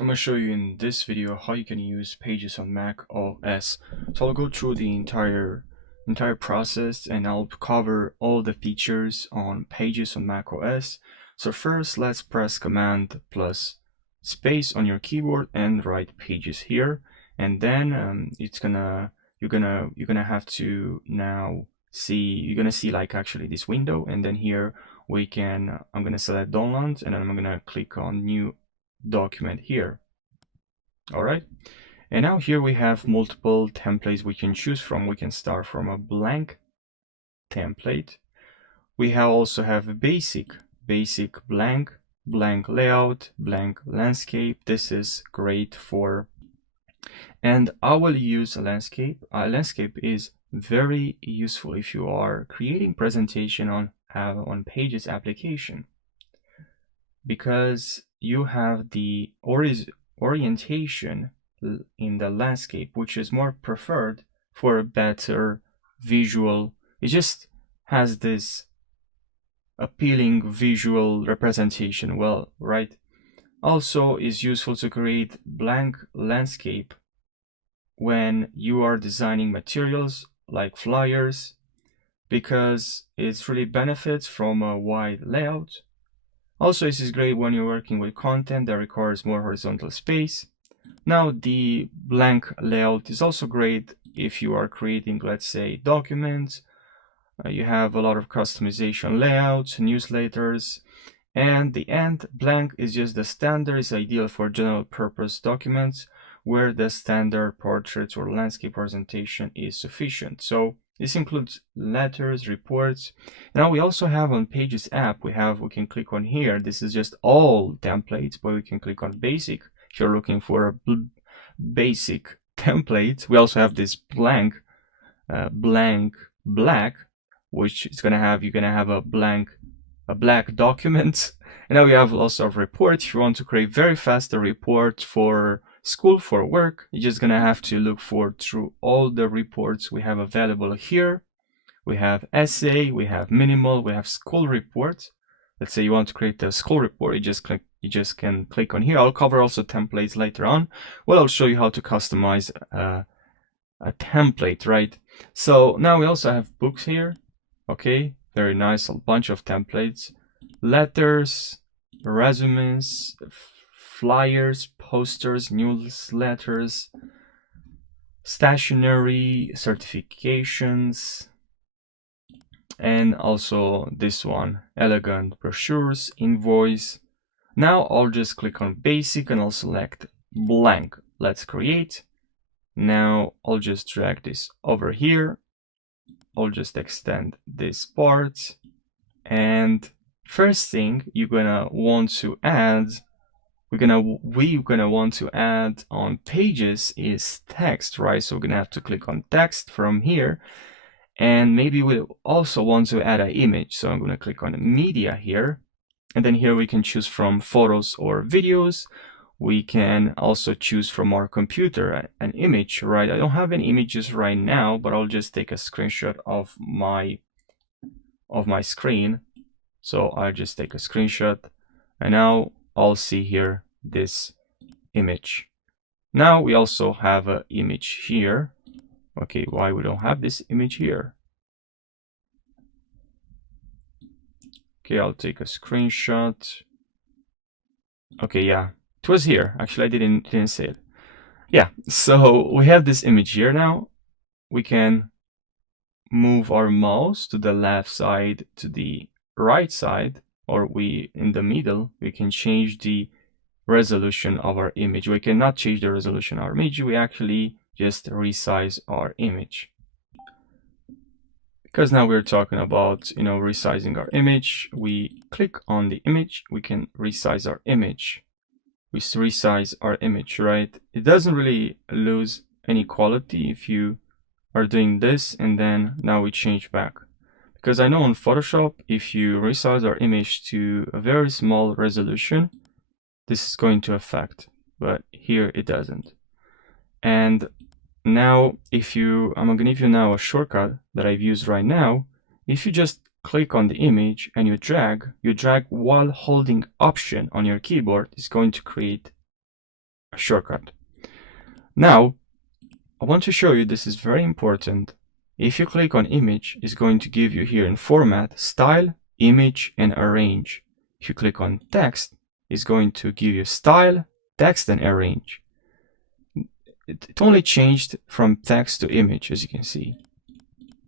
I'm going to show you in this video how you can use Pages on Mac OS. So I'll go through the entire process and I'll cover all the features on Pages on Mac OS. So first, let's press Command plus space on your keyboard and write Pages here, and then you're gonna have to now see like actually this window, and then here I'm gonna select download, and then I'm gonna click on new document here. All right, and now here we have multiple templates we can choose from. We can start from a blank template. We also have a basic blank layout, blank landscape. This is great for, and I will use a landscape. Landscape is very useful if you are creating presentation on Pages application, because you have the orientation in the landscape, which is more preferred for a better visual. It just has this appealing visual representation, well, right? Also is useful to create blank landscape when you are designing materials like flyers, because it really benefits from a wide layout. Also, this is great when you're working with content that requires more horizontal space. Now, the blank layout is also great if you are creating, let's say, documents. You have a lot of customization layouts, newsletters, and the end blank is just the standard. Is ideal for general purpose documents where the standard portrait or landscape presentation is sufficient. So this includes letters, reports. Now we also have on Pages app, we can click on here. This is just all templates, but we can click on basic if you're looking for a basic template. We also have this blank black, which is you're gonna have a black document. And now we have lots of reports. If you want to create very fast a report for school, for work, you're just gonna have to look through all the reports we have available here. We have essay, we have minimal, we have school reports. Let's say you want to create a school report, you just can click on here. I'll cover also templates later on. Well, I'll show you how to customize a template, right? So now we also have books here. Okay, very nice, a bunch of templates, letters, resumes, flyers, posters, newsletters, stationery, certifications, and also this one, elegant brochures, invoice. Now I'll just click on basic and I'll select blank. Let's create. Now I'll just drag this over here. I'll just extend this part, and first thing you're gonna want to add, we're gonna want to add on Pages is text, right? So we're gonna have to click on text from here, and maybe we also want to add an image. So I'm gonna click on media here, and then here we can choose from photos or videos. We can also choose from our computer an image, right? I don't have any images right now, but I'll just take a screenshot of my screen. So I'll just take a screenshot, and now I'll see here this image. Now we also have an image here. Okay, why we don't have this image here? Okay, I'll take a screenshot. Okay, yeah, it was here. Actually, I didn't say it. Yeah, so we have this image here now. We can move our mouse to the left side, to the right side, or in the middle. We can change the resolution of our image. We cannot change the resolution of our image. We actually just resize our image. Because now we're talking about, resizing our image. We click on the image, we can resize our image. We resize our image, right? It doesn't really lose any quality if you are doing this, and then now we change back. Because I know on Photoshop, if you resize our image to a very small resolution, this is going to affect, but here it doesn't. And now I'm gonna give you now a shortcut that I've used right now. If you just click on the image and you drag while holding Option on your keyboard, it's going to create shortcut. Now, I want to show you this is very important. If you click on image, it's going to give you here in format, style, image, and arrange. If you click on text, it's going to give you style, text, and arrange. It only changed from text to image, as you can see.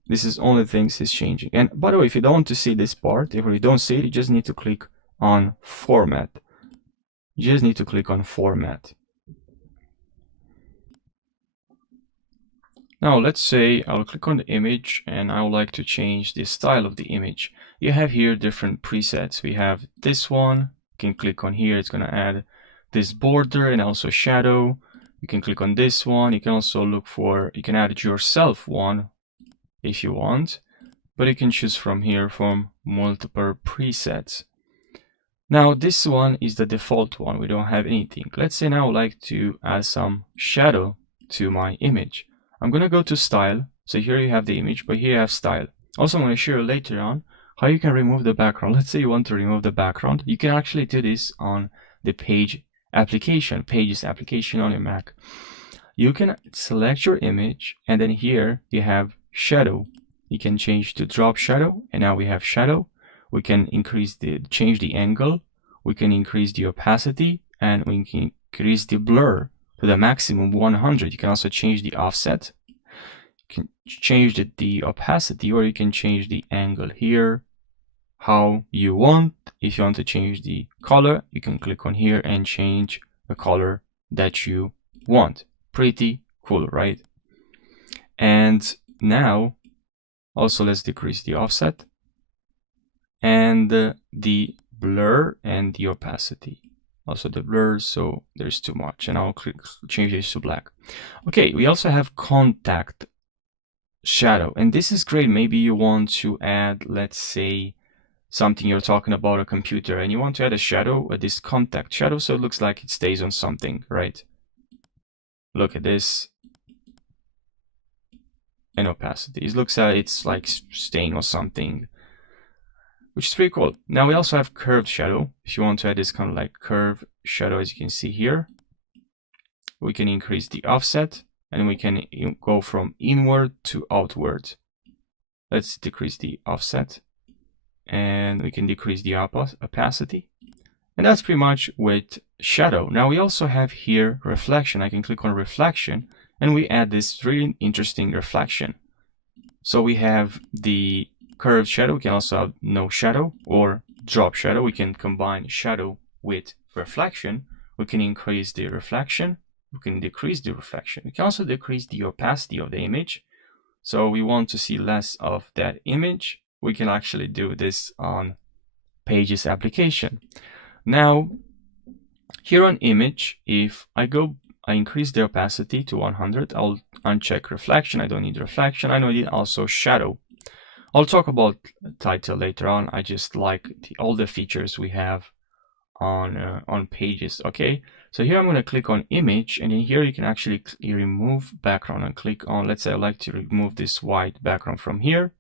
This is only things is changing. And by the way, if you don't want to see this part, if you don't see it, you just need to click on format. You just need to click on format. Now let's say I'll click on the image and I would like to change the style of the image. You have here different presets. We have this one. You can click on here. It's going to add this border and also shadow. You can click on this one. You can also look for, you can add it yourself one if you want, but you can choose from here from multiple presets. Now this one is the default one. We don't have anything. Let's say now I would like to add some shadow to my image. I'm going to go to style. So here you have the image, but here you have style. Also, I'm going to show you later on how you can remove the background. Let's say you want to remove the background. You can actually do this on the pages application on your Mac. You can select your image and then here you have shadow. You can change to drop shadow and now we have shadow. We can change the angle. We can increase the opacity and we can increase the blur to the maximum 100. You can also change the offset. You can change the opacity, or you can change the angle here how you want. If you want to change the color, you can click on here and change the color that you want. Pretty cool, right? And now also let's decrease the offset and the blur and the opacity. Also the blur, so there's too much, and I'll change this to black. Okay, we also have contact shadow, and this is great. Maybe you want to add, let's say, something you're talking about a computer, and you want to add a shadow, this contact shadow, so it looks like it stays on something, right? Look at this. And opacity. It looks like it's like staying on something, which is pretty cool. Now we also have curved shadow. If you want to add this kind of like curved shadow, as you can see here, we can increase the offset and we can go from inward to outward. Let's decrease the offset and we can decrease the opacity. And that's pretty much with shadow. Now we also have here reflection. I can click on reflection and we add this really interesting reflection. So we have the curved shadow. We can also have no shadow or drop shadow. We can combine shadow with reflection. We can increase the reflection. We can decrease the reflection. We can also decrease the opacity of the image. So we want to see less of that image. We can actually do this on Pages application. Now, here on image, if I increase the opacity to 100, I'll uncheck reflection. I don't need reflection. I need also shadow. I'll talk about title later on. I just like all the features we have on Pages. Okay, so here I'm going to click on image, and in here you can actually remove background and click on, let's say I like to remove this white background from here,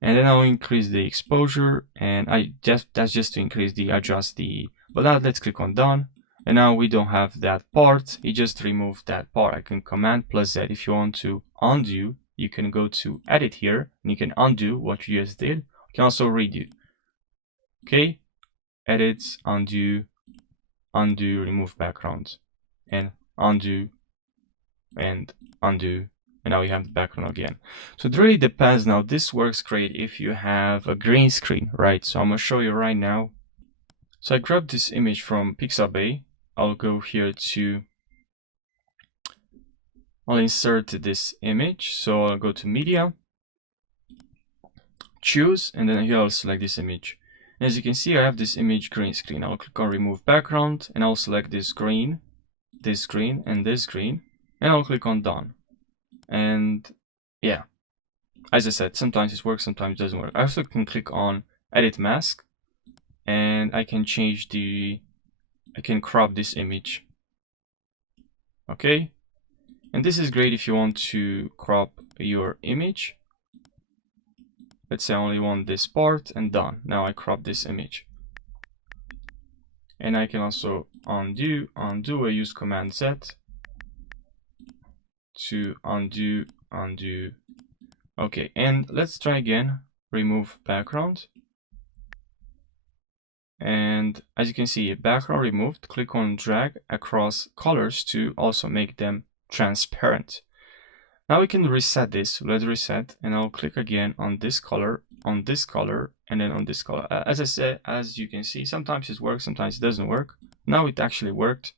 and then I'll increase the exposure, and that's just to adjust the. But now let's click on done. And now we don't have that part. It just removed that part. I can Command plus Z. If you want to undo, you can go to edit here and you can undo what you just did. You can also redo. Okay, edit, undo, remove background, and undo, and undo. And now we have the background again. So it really depends. Now this works great if you have a green screen, right? So I'm gonna show you right now. So I grabbed this image from Pixabay. I'll go here to, I'll insert this image. So I'll go to media, choose, and then here I'll select this image. And as you can see, I have this image green screen. I'll click on remove background and I'll select this green, and this green, and I'll click on done. And yeah, as I said, sometimes it works, sometimes it doesn't work. I also can click on edit mask and I can change I can crop this image. Okay, and this is great if you want to crop your image. Let's say I only want this part, and done. Now I crop this image. And I can also undo, undo. I use Command Z to undo, undo. Okay, and let's try again. Remove background. And as you can see, background removed. Click on drag across colors to also make them transparent. Now we can reset this. Let's reset, and I'll click again on this color, and then on this color. As I said, as you can see, sometimes it works, sometimes it doesn't work. Now it actually worked.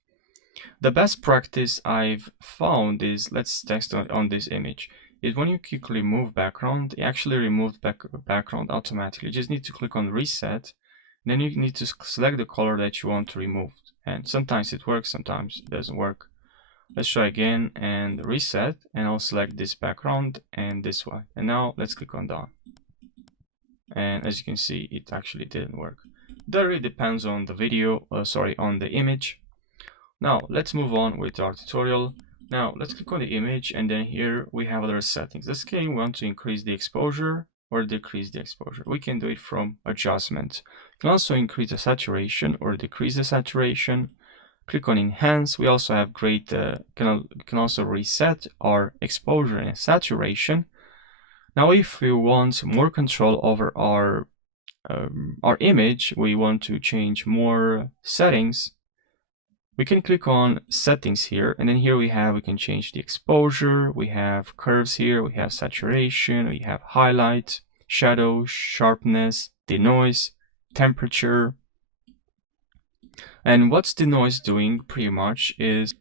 The best practice I've found is, let's test on this image, is when you quickly move background, it actually removes background automatically. You just need to click on reset, then you need to select the color that you want to remove. And sometimes it works, sometimes it doesn't work. Let's try again and reset, and I'll select this background and this one. And now let's click on done. And as you can see, it actually didn't work. That really depends on the video, on the image. Now let's move on with our tutorial. Now let's click on the image, and then here we have other settings. Let's say we want to increase the exposure or decrease the exposure. We can do it from adjustment. You can also increase the saturation or decrease the saturation. Click on enhance. We also have can also reset our exposure and saturation. Now if we want more control over our image, we want to change more settings, we can click on settings here, and then here we can change the exposure, we have curves here, we have saturation, we have highlight, shadow, sharpness, denoise, temperature. And what's denoise doing pretty much is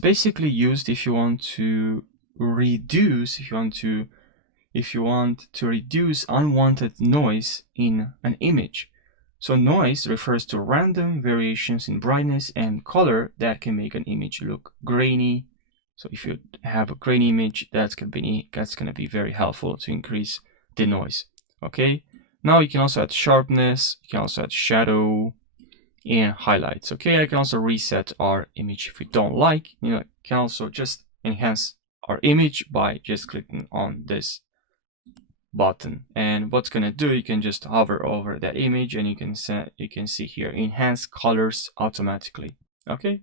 basically used if you want to reduce, if you want to reduce unwanted noise in an image. So noise refers to random variations in brightness and color that can make an image look grainy. So if you have a grainy image, that's gonna be very helpful to increase the noise. Okay. Now you can also add sharpness, you can also add shadow and highlights. Okay, I can also reset our image if we don't like. You can also just enhance our image by just clicking on this button. And what's gonna do, you can just hover over that image, and you can see here enhance colors automatically. Okay,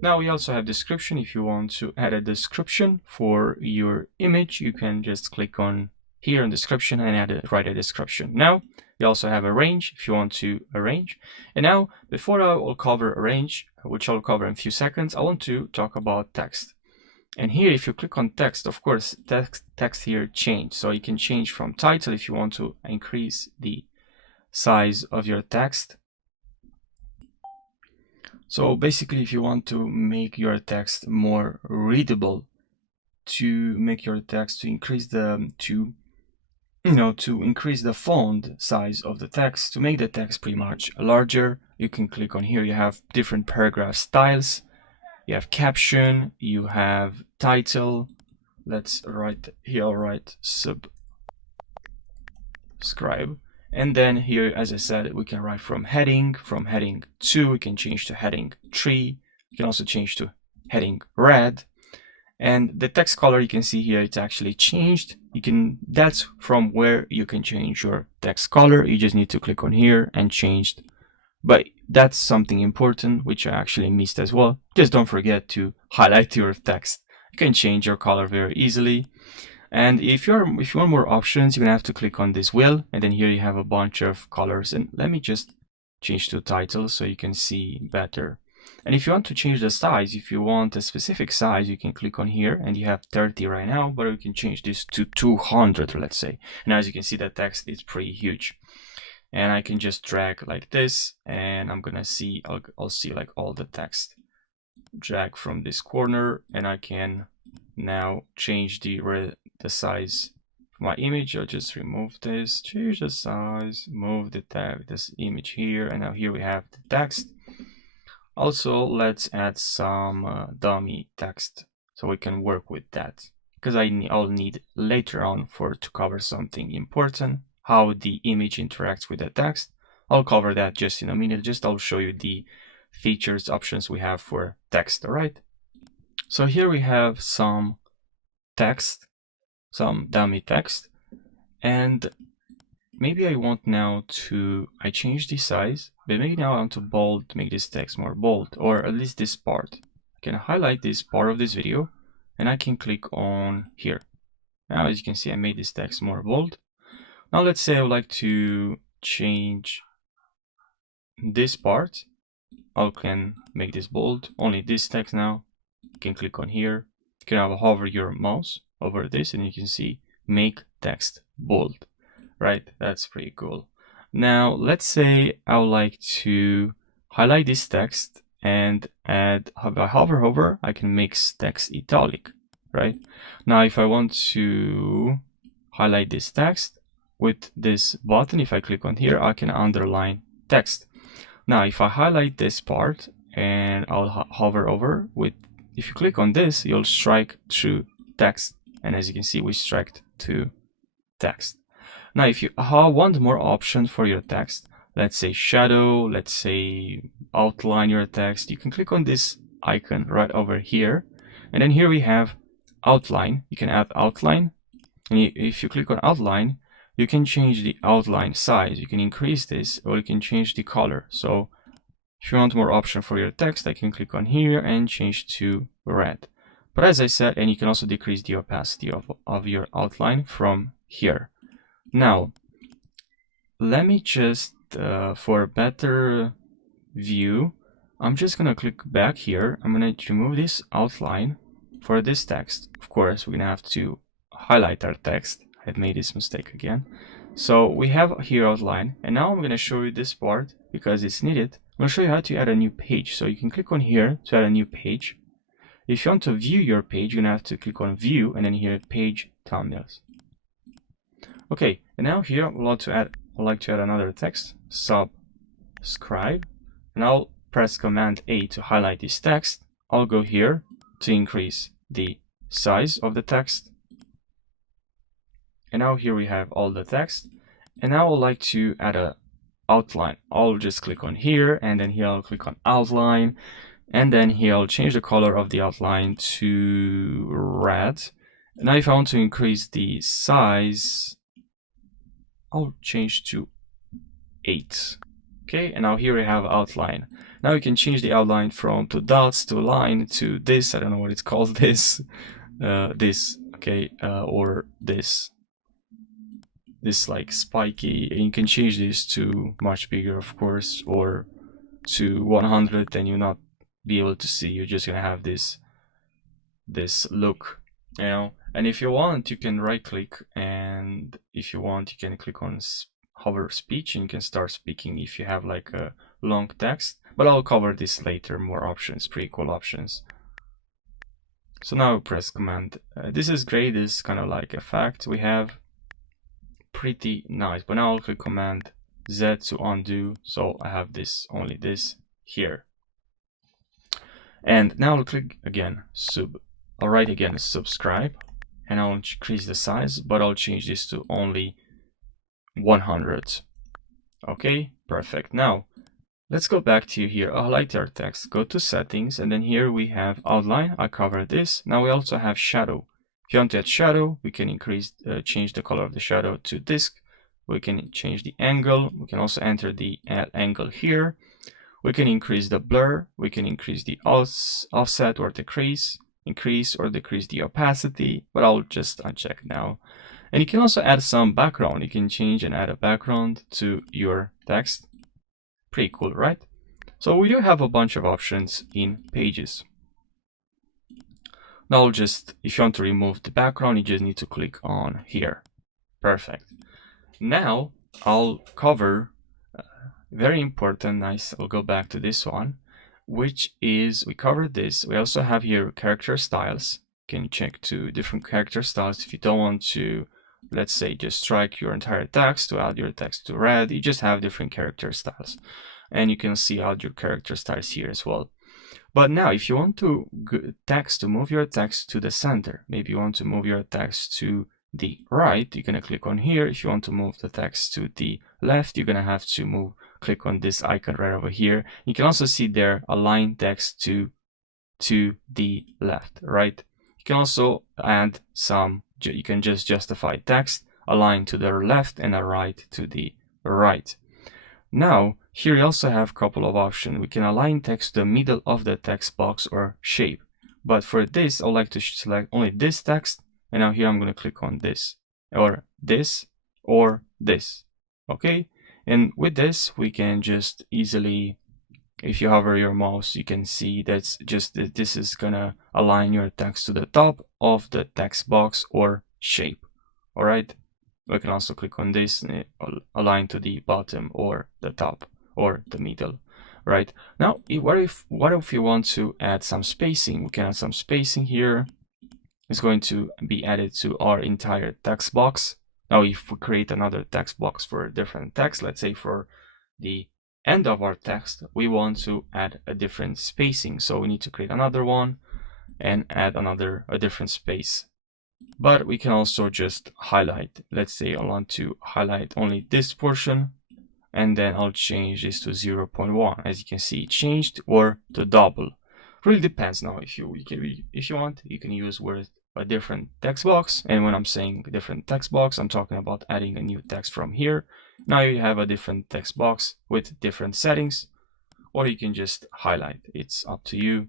now we also have description. If you want to add a description for your image, you can just click on here in description and write a description. Now you also have arrange if you want to arrange. And now before I will cover arrange, which I'll cover in a few seconds, I want to talk about text. And here, if you click on text, of course, text here change. So you can change from title if you want to increase the size of your text. So basically, if you want to make your text more readable, to make your text to increase the increase the font size of the text, to make the text pretty much larger, you can click on here. You have different paragraph styles. You have caption, you have title. Let's write here, I'll write subscribe. And then here, as I said, we can write from heading 2, we can change to heading 3. You can also change to heading red. And the text color, you can see here, it's actually changed. That's from where you can change your text color. You just need to click on here and change. But that's something important, which I actually missed as well. Just don't forget to highlight your text. You can change your color very easily. And if you want more options, you're gonna have to click on this wheel, and then here you have a bunch of colors. And let me just change to title so you can see better. And if you want to change the size, if you want a specific size, you can click on here, and you have 30 right now, but we can change this to 200, let's say. And as you can see, the text is pretty huge. And I can just drag like this, and I'm gonna see, I'll see like all the text. Drag from this corner, and I can now change the size of my image. I'll just remove this, change the size, move this image here, and now here we have the text. Also, let's add some dummy text so we can work with that, because I'll need later on to cover something important, how the image interacts with the text. I'll cover that just in a minute. I'll show you the features, options we have for text. All right. So here we have some text, some dummy text, and maybe I want now to, I change the size, but maybe now I want to bold, make this text more bold, or at least this part. I can highlight this part of this video and I can click on here. Now, as you can see, I made this text more bold. Now let's say I would like to change this part. I can make this bold, only this text now. You can click on here. You can hover your mouse over this and you can see make text bold, right? That's pretty cool. Now let's say I would like to highlight this text and add, if I hover over, I can make text italic, right? Now if I want to highlight this text with this button, if I click on here, I can underline text. Now if I highlight this part and I'll hover over with, if you click on this, you'll strike through text. And as you can see, we striked to text. Now if you want more options for your text, let's say shadow, let's say outline your text, you can click on this icon right over here. And then here we have outline. You can add outline. And if you click on outline, you can change the outline size. You can increase this or you can change the color. So if you want more option for your text, I can click on here and change to red. But as I said, and you can also decrease the opacity of your outline from here. Now, let me just, for a better view, I'm just gonna click back here. I'm gonna remove this outline for this text. Of course, we're gonna have to highlight our text. I've made this mistake again. So we have here outline, and now I'm gonna show you this part because it's needed. I'm gonna show you how to add a new page. So you can click on here to add a new page. If you want to view your page, you're gonna have to click on view and then here page thumbnails. Okay, and now here I'd like to add another text, subscribe, and I'll press Command A to highlight this text. I'll go here to increase the size of the text. And now here we have all the text. And now I would like to add a outline. I'll just click on here and then here I'll click on outline. And then here I'll change the color of the outline to red. Now if I want to increase the size, I'll change to 8. Okay, and now here we have outline. Now you can change the outline from 2 dots to a line to this. I don't know what it's called, this, okay, or this like spiky, and you can change this to much bigger, of course, or to 100, and you'll not be able to see. You're just gonna have this look, you know. And if you want, you can right click, and if you want, you can click on hover speech and you can start speaking if you have like a long text, but I'll cover this later. More options, pretty cool options. So now press Command. This is great. This is kind of like effect we have, pretty nice. But now I'll click Command Z to undo, so I have this, only this here. And now I'll click again I'll write again subscribe, and I'll increase the size, but I'll change this to only 100. Okay, perfect. Now let's go back to here, highlight our text, go to settings, and then here we have outline. I covered this. Now we also have shadow. If you want to add shadow, we can change the color of the shadow to disk. We can change the angle. We can also enter the angle here. We can increase the blur. We can increase the offset or decrease, increase or decrease the opacity, but I'll just uncheck now. And you can also add some background. You can change and add a background to your text. Pretty cool, right? So we do have a bunch of options in Pages. Now if you want to remove the background, you just need to click on here. Perfect. Now I'll cover very important, nice. I'll go back to this one, which is, we covered this. We also have here character styles. You can check to different character styles. If you don't want to, let's say, just strike your entire text to add your text to red, you just have different character styles. And you can see add your character styles here as well. But now if you want to move your text to the center, maybe you want to move your text to the right, you're gonna click on here. If you want to move the text to the left, you're gonna have to click on this icon right over here. You can also see there align text to the left, right? You can also add some, you can just justify text. a line to the left and a right to the right. Now, here we also have a couple of options. We can align text to the middle of the text box or shape. But for this, I would like to select only this text. And now here I'm going to click on this, or this, or this. Okay? And with this, we can just easily, if you hover your mouse, you can see that's just that this is going to align your text to the top of the text box or shape. All right? We can also click on this and align to the bottom or the top or the middle, right? Now, what if you want to add some spacing? We can add some spacing here. It's going to be added to our entire text box. Now, if we create another text box for a different text, let's say for the end of our text, we want to add a different spacing. So we need to create another one and add a different space. But we can also just highlight. Let's say I want to highlight only this portion, and then I'll change this to 0.1. As you can see, it changed, or to double. Really depends. Now, if you want, you can use with a different text box. And when I'm saying different text box, I'm talking about adding a new text from here. Now you have a different text box with different settings, or you can just highlight. It's up to you.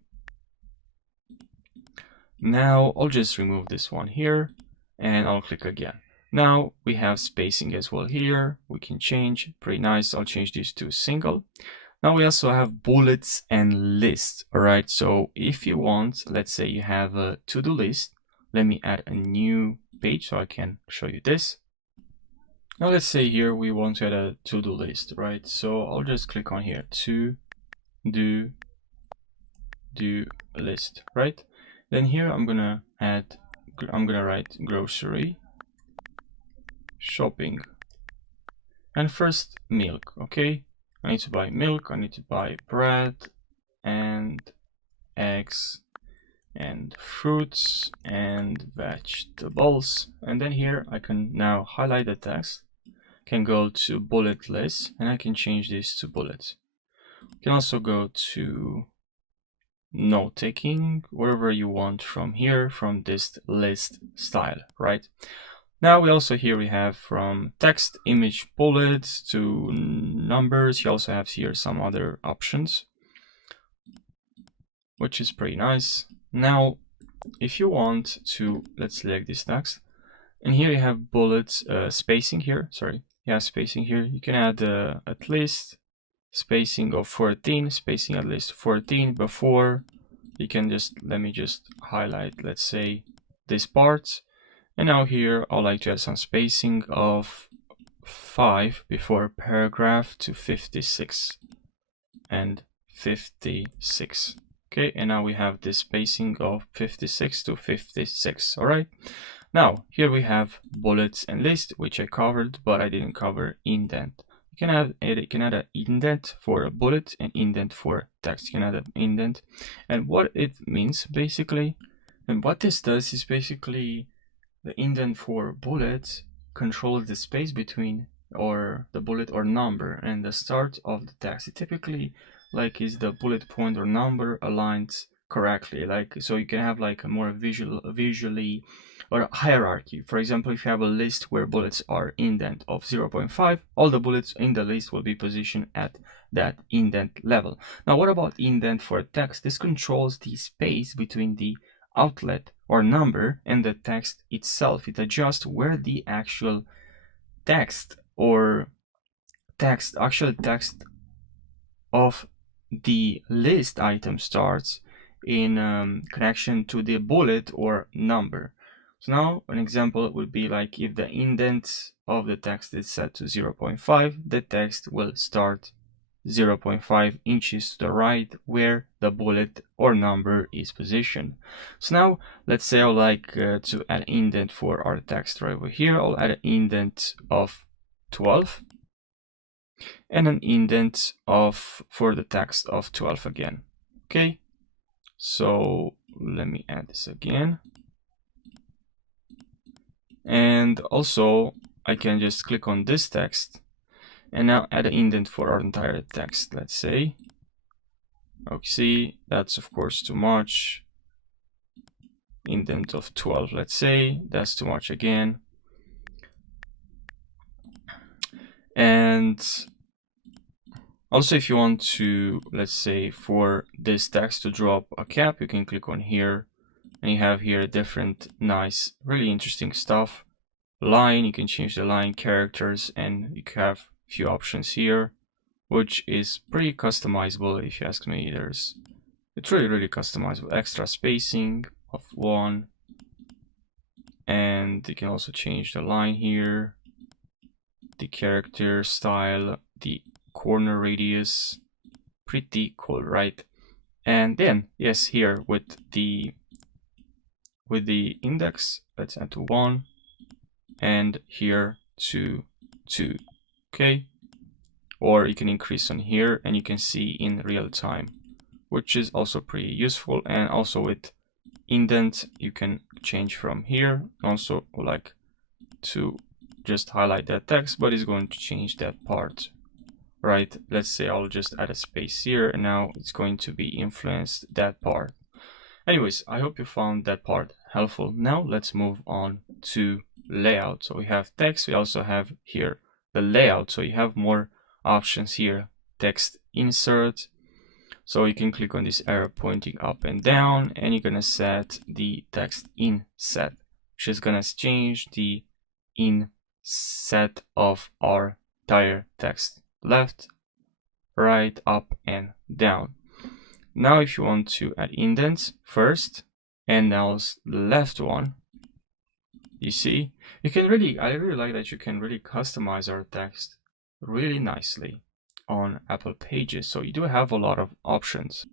Now I'll just remove this one here and I'll click again. Now we have spacing as well here. We can change, pretty nice. I'll change this to single. Now we also have bullets and lists. All right, so if you want, let's say you have a to-do list. Let me add a new page so I can show you this. Now let's say here we want to add a to-do list, right? So I'll just click on here, to-do list, right? Then here I'm gonna write grocery shopping, and first milk. Okay, I need to buy milk, I need to buy bread and eggs and fruits and vegetables. And then here I can now highlight the text, can go to bullet list, and I can change this to bullets. You can also go to note taking, wherever you want from here, from this list style, right? Now we also here we have from text, image, bullets to numbers. You also have here some other options, which is pretty nice. Now, if you want to, let's select this text, and here you have bullets, spacing here, sorry, yeah, spacing here. You can add at least spacing of 14, spacing at least 14 before. You can just, let me just highlight, let's say, this part. And now here, I'd like to add some spacing of 5 before paragraph to 56 and 56. Okay, and now we have this spacing of 56 to 56. All right. Now here we have bullets and list, which I covered, but I didn't cover indent. You can add an indent for a bullet and indent for text. You can add an indent, and what it means basically, and what this does is basically the indent for bullets controls the space between or the bullet or number and the start of the text. It typically like is the bullet point or number aligned correctly, like so you can have like a more visually or a hierarchy. For example, if you have a list where bullets are indent of 0.5, all the bullets in the list will be positioned at that indent level. Now what about indent for text? This controls the space between the outlet or number and the text itself. It adjusts where the actual text of the list item starts in connection to the bullet or number. So now an example would be like if the indent of the text is set to 0.5, the text will start 0.5 inches to the right where the bullet or number is positioned. So now let's say I'd like to add indent for our text right over here. I'll add an indent of 12 and an indent for the text of 12 again. Okay, so let me add this again. And also I can just click on this text and now add an indent for our entire text. Let's say, okay, see, that's of course too much. Indent of 12, let's say, that's too much again. And also, if you want to, let's say for this text to drop a cap, you can click on here and you have here different nice, really interesting stuff. Line, you can change the line, characters, and you have a few options here, which is pretty customizable if you ask me. It's really customizable. Extra spacing of 1, and you can also change the line here, the character style, the corner radius. Pretty cool, right? And then yes, here with the index, let's add to 1, and here to 2. Okay, or you can increase on here and you can see in real time, which is also pretty useful. And also with indent, you can change from here. Also like to just highlight that text, but it's going to change that part, right? Let's say I'll just add a space here, and now it's going to be influenced that part. Anyways, I hope you found that part helpful. Now let's move on to layout. So we have text, we also have here the layout. So you have more options here. Text insert. So you can click on this arrow pointing up and down, and you're gonna set the text inset, which is gonna change the inset of our entire text, left, right, up, and down. Now if you want to add indents first, and now the left one, you see, you can really, I really like that you can really customize our text really nicely on Apple Pages. So you do have a lot of options.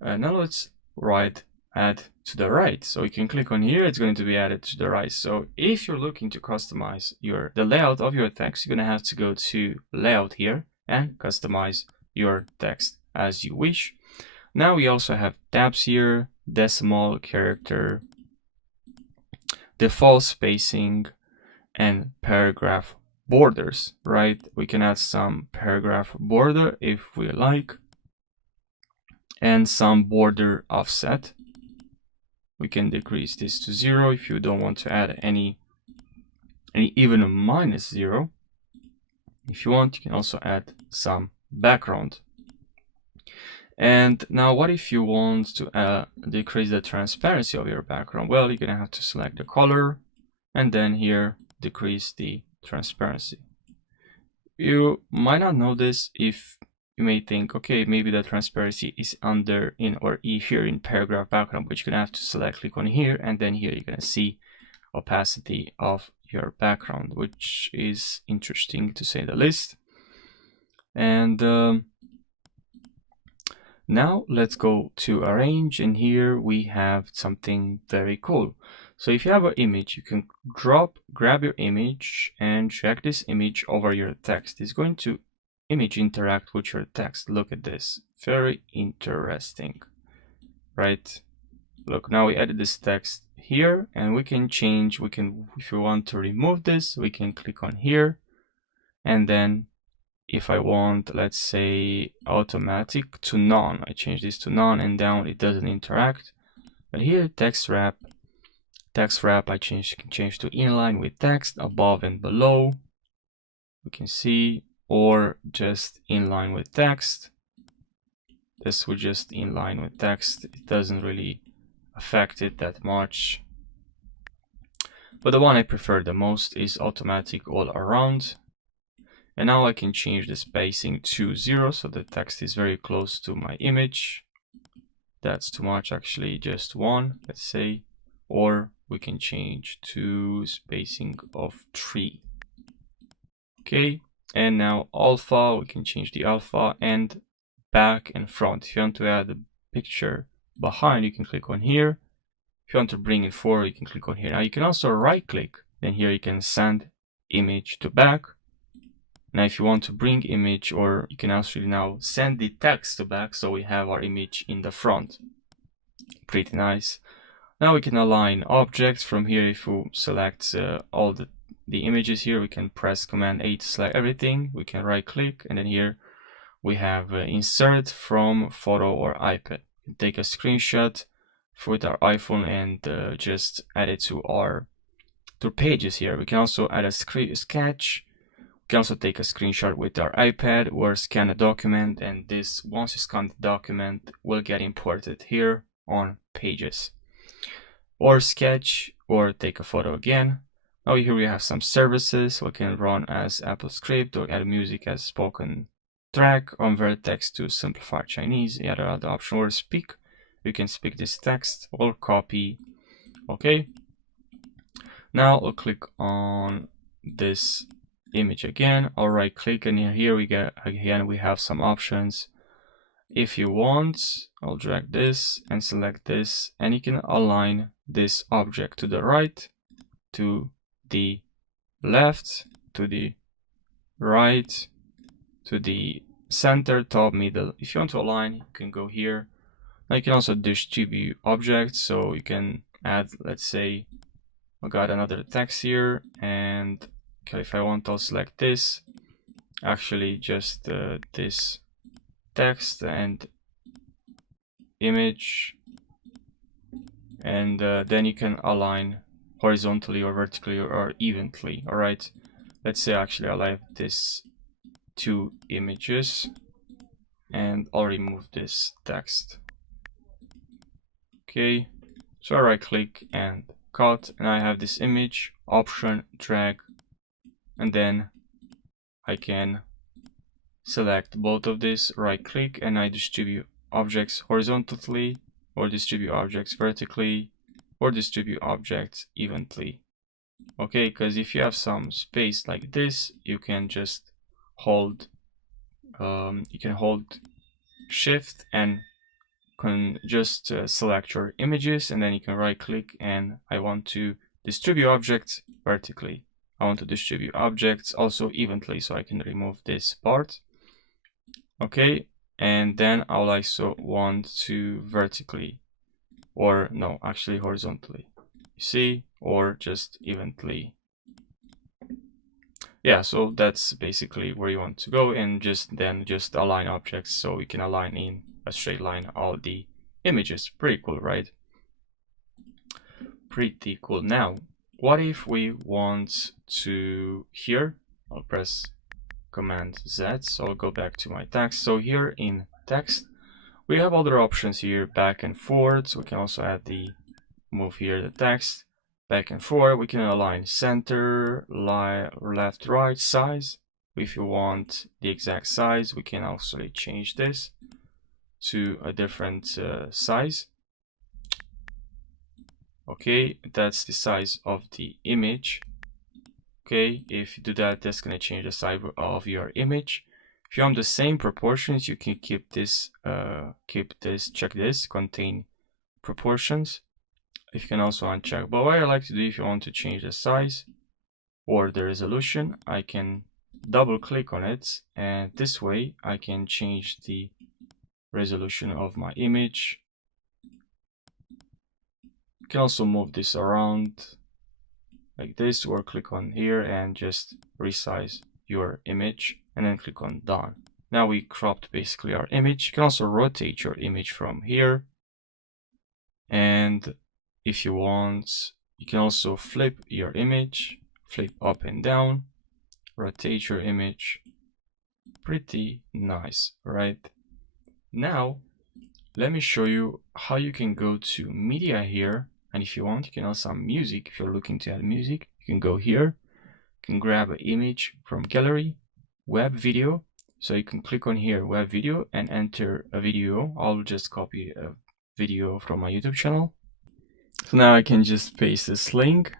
Now let's add to the right. So you can click on here, it's going to be added to the right. So if you're looking to customize the layout of your text, you're going to have to go to layout here and customize your text as you wish. Now we also have tabs here, decimal, character, default spacing, and paragraph borders, right? We can add some paragraph border if we like, and some border offset. We can decrease this to 0 if you don't want to add any even a -0. If you want, you can also add some background. And now what if you want to decrease the transparency of your background? Well, you're gonna have to select the color and then here decrease the transparency. You might not know this if you may think, okay, maybe the transparency is under here in paragraph background, but you're gonna have to click on here, and then here you're gonna see opacity of your background, which is interesting to say the least. And now let's go to arrange, and here we have something very cool. So if you have an image, you can grab your image and drag this image over your text. It's going to image interact with your text. Look at this, very interesting, right? Look, now we added this text here, and we can change, if you want to remove this, we can click on here, and then if I want, let's say automatic to none, I change this to none, and down it doesn't interact. But here text wrap I can change to inline with text, above and below, we can see, or just inline with text. This would just inline with text, it doesn't really affect it that much. But the one I prefer the most is automatic all around. And now I can change the spacing to 0, so the text is very close to my image. That's too much, actually, just 1, let's say. Or we can change to spacing of 3. Okay, and now alpha, we can change the alpha, and back and front. If you want to add a picture behind, you can click on here. If you want to bring it forward, you can click on here. Now you can also right click, then here you can send image to back. Now if you want to bring image, or you can actually now send the text to back, so we have our image in the front. Pretty nice. Now we can align objects from here. If you select all the images here, we can press Command A to select everything. We can right click, and then here we have insert from photo or iPad. Take a screenshot with our iPhone and just add it to our pages here. We can also add a sketch. can also take a screenshot with our iPad or scan a document, and this, once you scan the document, will get imported here on Pages. Or sketch or take a photo again. Now here we have some services. We can run as Apple script or add music as spoken track, convert text to simplified Chinese, add other option, or speak. You can speak this text or copy. Okay. Now I'll click on this image again. I'll right click, and here we get again we have some options. If you want, I'll drag this and select this, and you can align this object to the right, to the left, to the right, to the center, top, middle. If you want to align, you can go here. Now you can also distribute objects, so you can add, let's say, I got another text here, and okay, if I want, I'll select this. Actually, just this text and image, and then you can align horizontally or vertically or evenly. All right, let's say actually I like this two images, and I'll remove this text. Okay, so I right click and cut, and I have this image, option, drag, and then I can select both of this, right click, and I distribute objects horizontally, or distribute objects vertically, or distribute objects evenly. Okay, because if you have some space like this, you can just hold shift and can just select your images, and then you can right click, and I want to distribute objects vertically. I want to distribute objects also evenly, so I can remove this part. Okay, and then I'll also want to vertically, or no, actually horizontally, you see, or just evenly. Yeah, so that's basically where you want to go, and just align objects, so we can align in a straight line all the images. Pretty cool, right? Pretty cool. Now, what if we want to, here, I'll press Command Z, so I'll go back to my text. So here in text, we have other options here, back and forward. So we can also add the, move here the text back and forward. We can align center, left, right, size. If you want the exact size, we can also change this to a different size. Okay, that's the size of the image. Okay, if you do that, that's going to change the size of your image. If you want the same proportions, you can keep this, check this, contain proportions. If you can also uncheck. But what I like to do, if you want to change the size or the resolution, I can double click on it, and this way I can change the resolution of my image. You can also move this around like this, or click on here and just resize your image, and then click on done. Now we cropped basically our image. You can also rotate your image from here, and if you want, you can also flip your image, flip up and down, rotate your image. Pretty nice, right? Now let me show you how you can go to media here, and if you want, you can also add music. If you're looking to add music, you can go here, you can grab an image from gallery, web video. So you can click on here, web video, and enter a video. I'll just copy a video from my YouTube channel. So now I can just paste this link.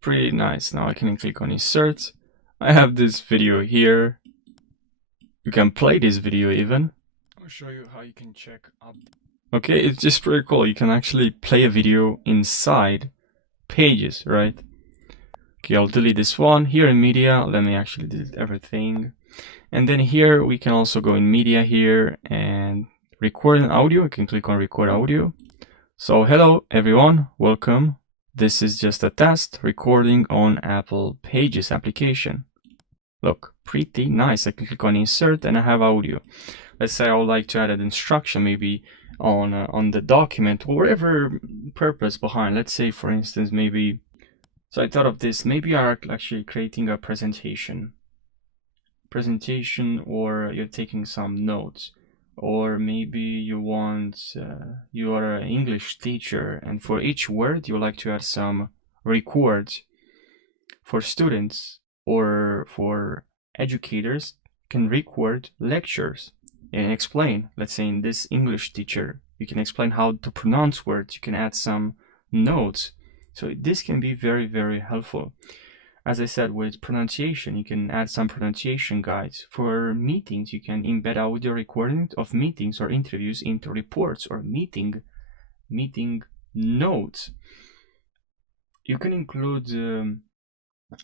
Pretty nice. Now I can click on insert. I have this video here. You can play this video even. I'll show you how you can check up. Okay, it's just pretty cool. You can actually play a video inside Pages, right? Okay, I'll delete this one. Here in media, let me actually delete everything. And then here we can also go in media here and record an audio. You can click on record audio. So hello everyone, welcome. This is just a test recording on Apple Pages application. Look, pretty nice. I can click on insert and I have audio. Let's say I would like to add an instruction maybe on the document, or whatever purpose behind. Let's say for instance, maybe, so I thought of this, maybe I'm actually creating a presentation. presentation, or you're taking some notes, or maybe you want you are an English teacher, and for each word you like to add some records for students or for educators can record lectures and explain. Let's say in this English teacher, you can explain how to pronounce words. You can add some notes. So this can be very, very helpful. As I said, with pronunciation, you can add some pronunciation guides. For meetings, you can embed audio recording of meetings or interviews into reports or meeting notes. You can include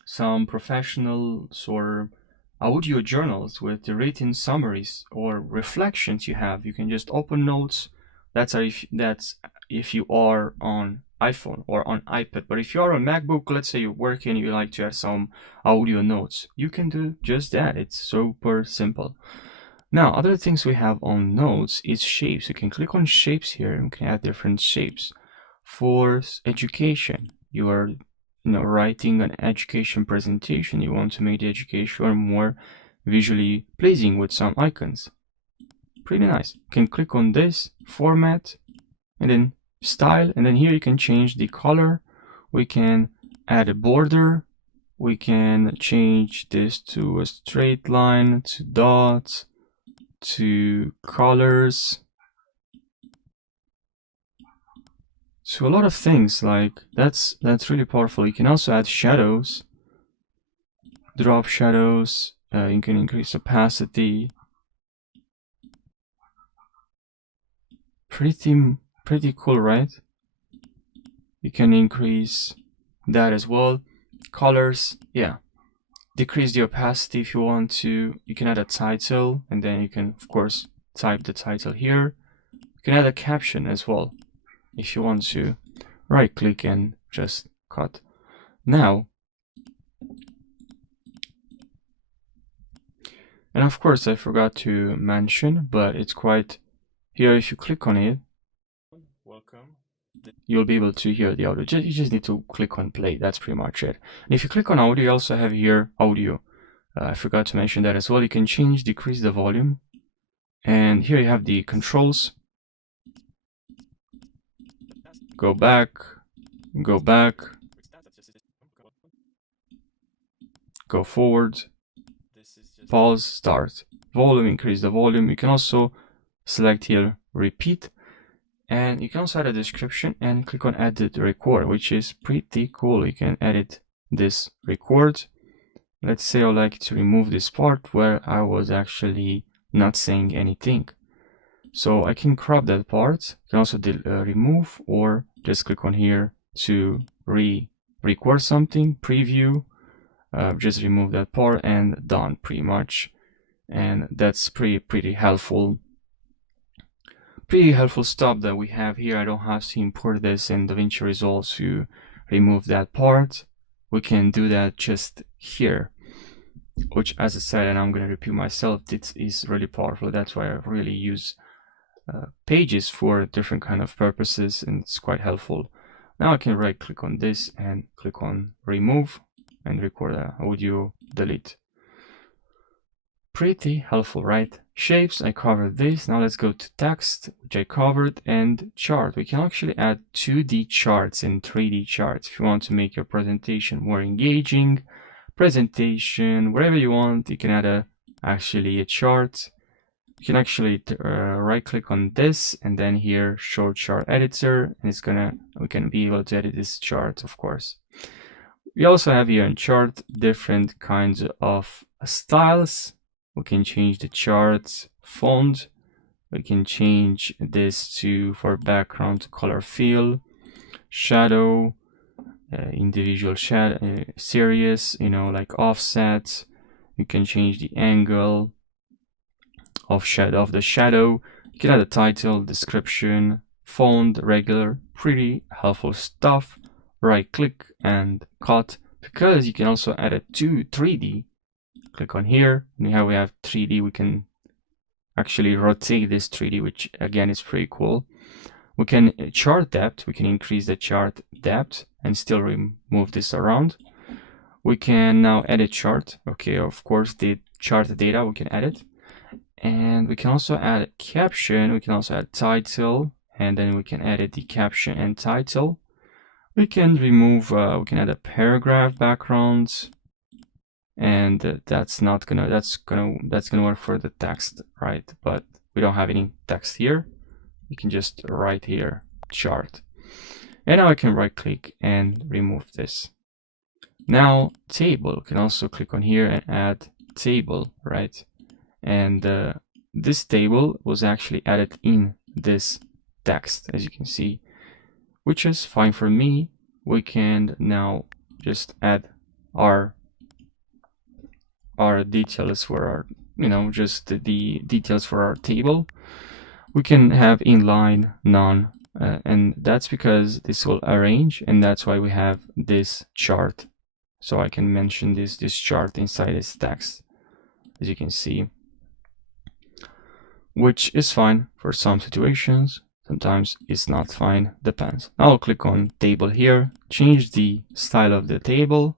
some professionals or audio journals with the written summaries or reflections you have. You can just open notes. That's if you are on iPhone or on iPad. But if you are on MacBook, let's say you're working, you like to have some audio notes, you can do just that. It's super simple. Now, other things we have on notes is shapes. You can click on shapes here and we can add different shapes. For education, you are writing an education presentation. You want to make the education more visually pleasing with some icons. Pretty nice. You can click on this format and then style, and then here you can change the color. We can add a border. We can change this to a straight line, to dots, to colors, so a lot of things. Like that's really powerful. You can also add shadows, drop shadows. You can increase opacity. Pretty cool, right? You can increase that as well. Colors, yeah. Decrease the opacity if you want to. You can add a title, and then you can of course type the title here. You can add a caption as well if you want to. Right click and just cut. Now, and of course I forgot to mention, but it's quite here. If you click on it, welcome, you'll be able to hear the audio. You just need to click on play. That's pretty much it. And if you click on audio, you also have here audio. I forgot to mention that as well. You can change, decrease the volume, and here you have the controls. Go back, go back, go forward, pause, start. Volume, increase the volume. You can also select here repeat, and you can also add a description and click on edit record, which is pretty cool. You can edit this record. Let's say I'd like to remove this part where I was actually not saying anything. So I can crop that part. You can also remove, or just click on here to record something, preview, just remove that part and done pretty much. And that's pretty helpful. Pretty helpful stuff that we have here. I don't have to import this in DaVinci Resolve to remove that part. We can do that just here, which, as I said, and I'm going to repeat myself, this is really powerful. That's why I really use pages for different kind of purposes, and it's quite helpful. Now I can right click on this and click on remove and record audio delete. Pretty helpful, right? Shapes, I covered this. Now let's go to text, which I covered, and chart. We can actually add 2D charts and 3D charts if you want to make your presentation more engaging. Presentation, wherever you want, you can add actually a chart. You can actually right click on this and then here show chart editor, and we can be able to edit this chart, of course. We also have here in chart different kinds of styles. We can change the chart font. We can change this for background to color fill, shadow, individual shadow, series, like offset. You can change the angle of the shadow. You can add a title, description, font, regular. Pretty helpful stuff. Right click and cut, because you can also add a 3D. Click on here, and here we have 3D. We can actually rotate this 3D, which again is pretty cool. We can chart depth. We can increase the chart depth and still move this around. We can now edit chart. Okay, of course, the chart data we can edit. And we can also add a caption. We can also add title, and then we can edit the caption and title. We can remove, we can add a paragraph background, and that's gonna work for the text, right? But we don't have any text here. We can just write here chart, and now I can right click and remove this. Now table, we can also click on here and add table, right? And this table was actually added in this text, as you can see, which is fine for me. We can now just add our details for our, just the details for our table. We can have inline, none, and that's because this will arrange, and that's why we have this chart. So I can mention this chart inside this text, as you can see, which is fine for some situations. Sometimes it's not fine, depends. I'll click on table here, change the style of the table.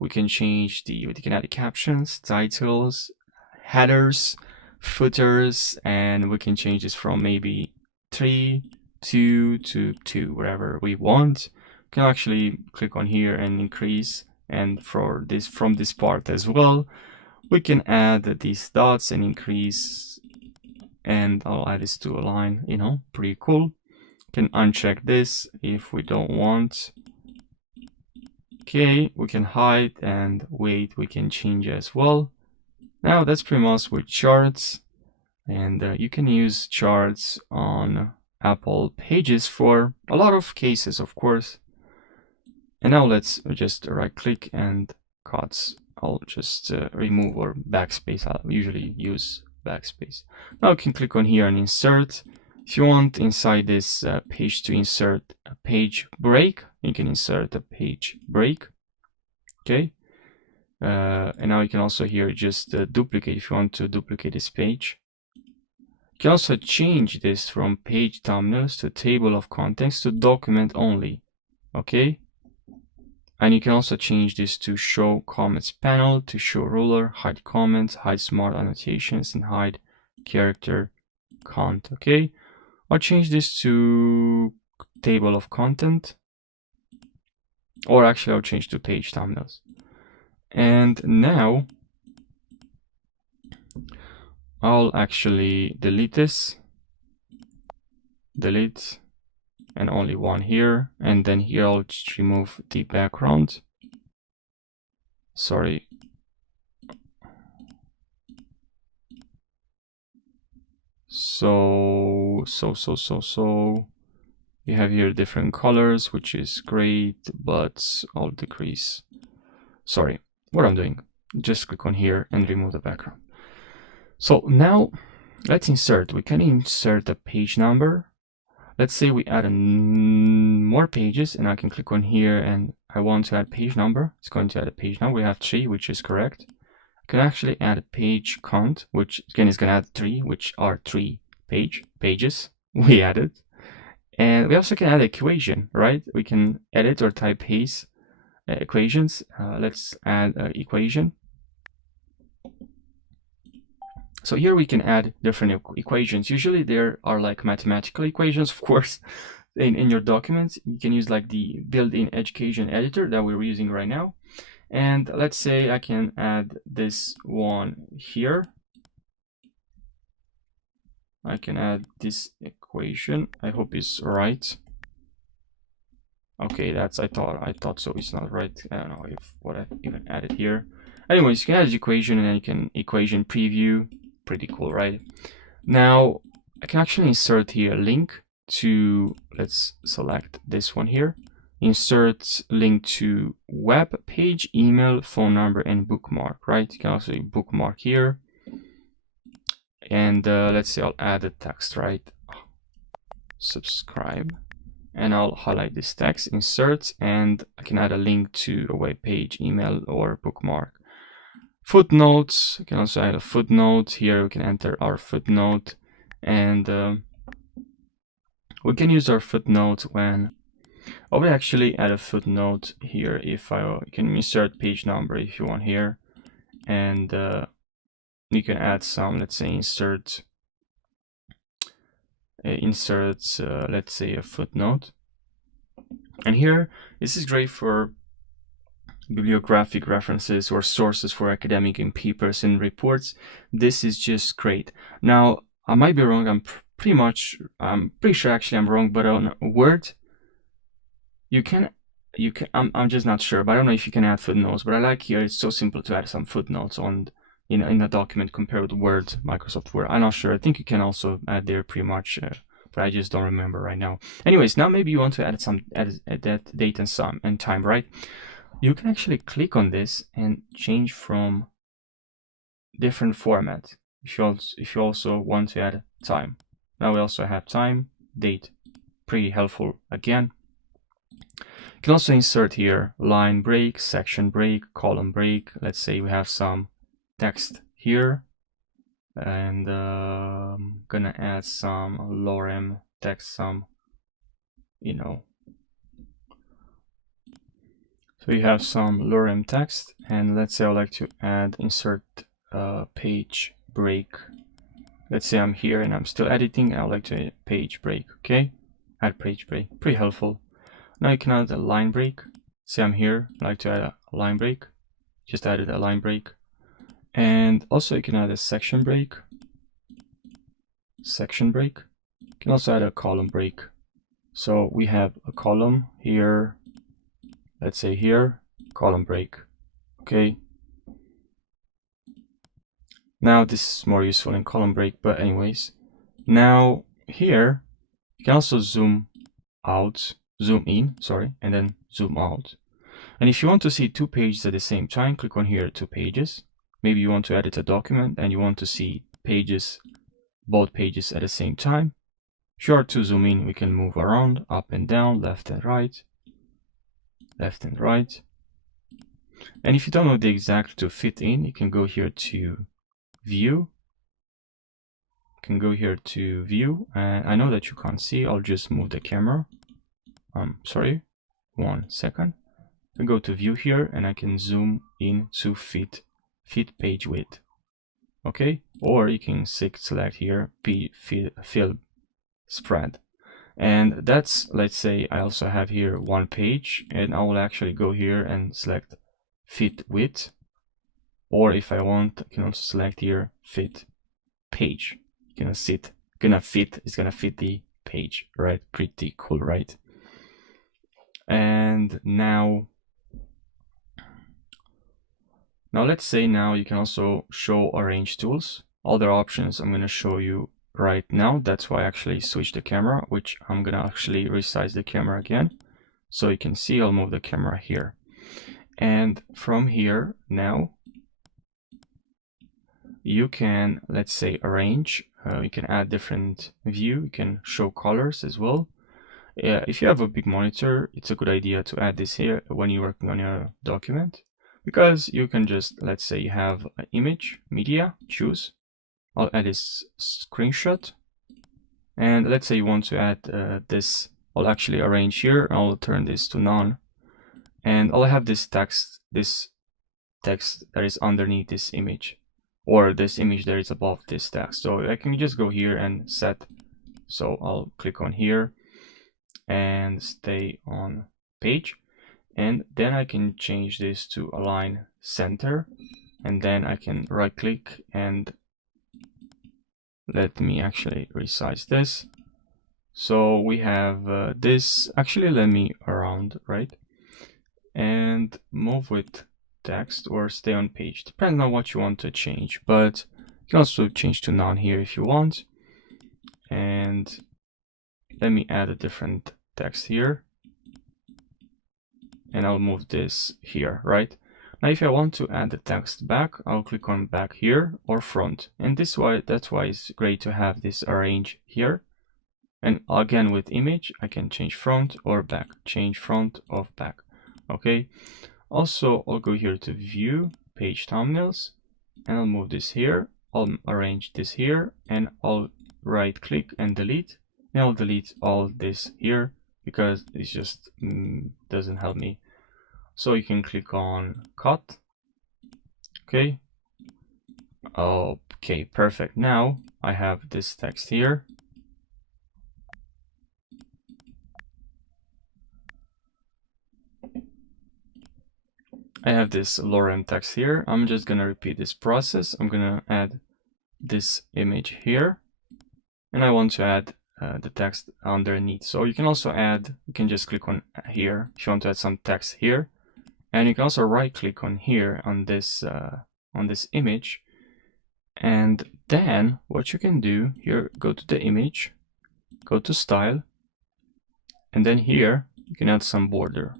We can change we can add the captions, titles, headers, footers, and we can change this from maybe 3, 2 to 2, wherever we want. We can actually click on here and increase, and for this, from this part as well, we can add these dots and increase, and I'll add this to a line, pretty cool. Can uncheck this if we don't want. Okay, we can hide and weight we can change as well. Now that's pretty much with charts, and you can use charts on Apple Pages for a lot of cases, of course. And now let's just right click and cuts. I'll just remove, or backspace. I'll usually use backspace. Now you can click on here and insert. If you want inside this page to insert a page break, you can insert a page break. Okay. And now you can also here just duplicate if you want to duplicate this page. You can also change this from page thumbnails to table of contents to document only. Okay. And you can also change this to show comments panel, to show ruler, hide comments, hide smart annotations, and hide character count. Okay. I'll change this to table of content, or actually I'll change to page thumbnails. And now I'll actually delete this, delete, and only one here. And then here I'll just remove the background. Sorry. So you have here different colors, which is great, but I'll decrease. Sorry, what I'm doing, just click on here and remove the background. So now let's insert. We can insert a page number. Let's say we add more pages, and I can click on here and I want to add page number. It's going to add a page number. We have 3, which is correct. I can actually add a page count, which again is going to add 3, which are 3 pages we added. And we also can add equation, right? We can edit or type paste equations. Let's add an equation. So here we can add different equations. Usually there are like mathematical equations, of course, in your documents. You can use like the built-in education editor that we're using right now. And let's say I can add this one here. I can add this equation. I hope it's right. Okay, that's, I thought so. It's not right. I don't know if what I even added here. Anyways, you can add the equation, and then you can equation preview. Pretty cool, right? Now I can actually insert here a link to, let's select this one here. Insert link to web page, email, phone number, and bookmark, right? You can also bookmark here. And let's say I'll add a text, right? Subscribe. And I'll highlight this text, insert, and I can add a link to a web page, email, or bookmark. Footnotes, you can also add a footnote. Here we can enter our footnote, and we can use our footnote when I would actually add a footnote here if you can insert page number if you want here, and you can add some, let's say, insert let's say a footnote. And here, this is great for bibliographic references or sources for academic and papers and reports. This is just great. Now, I might be wrong. I'm pretty sure actually I'm wrong, but on Word, you can, I'm just not sure, but I don't know if you can add footnotes, but I like here, it's so simple to add some footnotes on in a document compared with Word, Microsoft Word. I'm not sure. I think you can also add there pretty much, but I just don't remember right now. Anyways, now maybe you want to add that date and time, right? You can actually click on this and change from different format if you also want to add time. Now we also have time, date, pretty helpful again. You can also insert here line break, section break, column break. Let's say we have some text here, and I'm gonna add some lorem text, some, so you have some lorem text, and let's say I'd like to insert page break. Let's say I'm here and I'm still editing, and I'd like to add page break. Okay, add page break, pretty helpful. Now you can add a line break. Say I'm here, I'd like to add a line break. Just added a line break. And also you can add a section break. Section break. You can also add a column break. So we have a column here. Let's say here, column break. Okay. Now this is more useful in column break, but anyways. Now here, you can also zoom in, and then zoom out. And if you want to see two pages at the same time, click on here, two pages. Maybe you want to edit a document and you want to see both pages at the same time. If you are to zoom in, we can move around, up and down, left and right. Left and right. And if you don't know the exact to fit in, you can go here to view. You can go here to view, and I know that you can't see. I'll just move the camera. Sorry, 1 second. I go to view here, and I can zoom in to fit page width. Okay, or you can select here fill spread. And that's, let's say I also have here one page, and I will actually go here and select fit width, or if I want, I can also select here fit page. It's gonna fit the page, right? Pretty cool, right? And now let's say now you can also show arrange tools. Other options I'm gonna show you right now. That's why I actually switched the camera, which I'm gonna actually resize the camera again. So you can see I'll move the camera here. And from here now, you can, let's say, arrange. You can add different view. You can show colors as well. If you have a big monitor, it's a good idea to add this here when you're working on your document, because you can just, let's say you have an image, media, choose. I'll add this screenshot. And let's say you want to add this. I'll actually arrange here. I'll turn this to none. And I'll have this text that is underneath this image, or this image that is above this text. So I can just go here and set. So I'll click on here and stay on page. And then I can change this to align center. And then I can right click and let me actually resize this. So we have this, actually let me around, right? And move with text or stay on page, depending on what you want to change, but you can also change to none here if you want. And let me add a different text here, and I'll move this here, right? Now if I want to add the text back, I'll click on back here or front, and that's why it's great to have this arrange here. And again with image, I can change front or back, change front or back. Okay. Also, I'll go here to view page thumbnails, and I'll move this here. I'll arrange this here, and I'll right click and delete. And I'll delete all this here because it just doesn't help me. So you can click on cut. Okay. Okay, perfect. Now I have this text here. I have this lorem text here. I'm just gonna repeat this process. I'm gonna add this image here, and I want to add the text underneath. So you can also add, you can just click on here if you want to add some text here, and you can also right click on here on this image, and then what you can do here, go to the image, go to style, and then here you can add some border,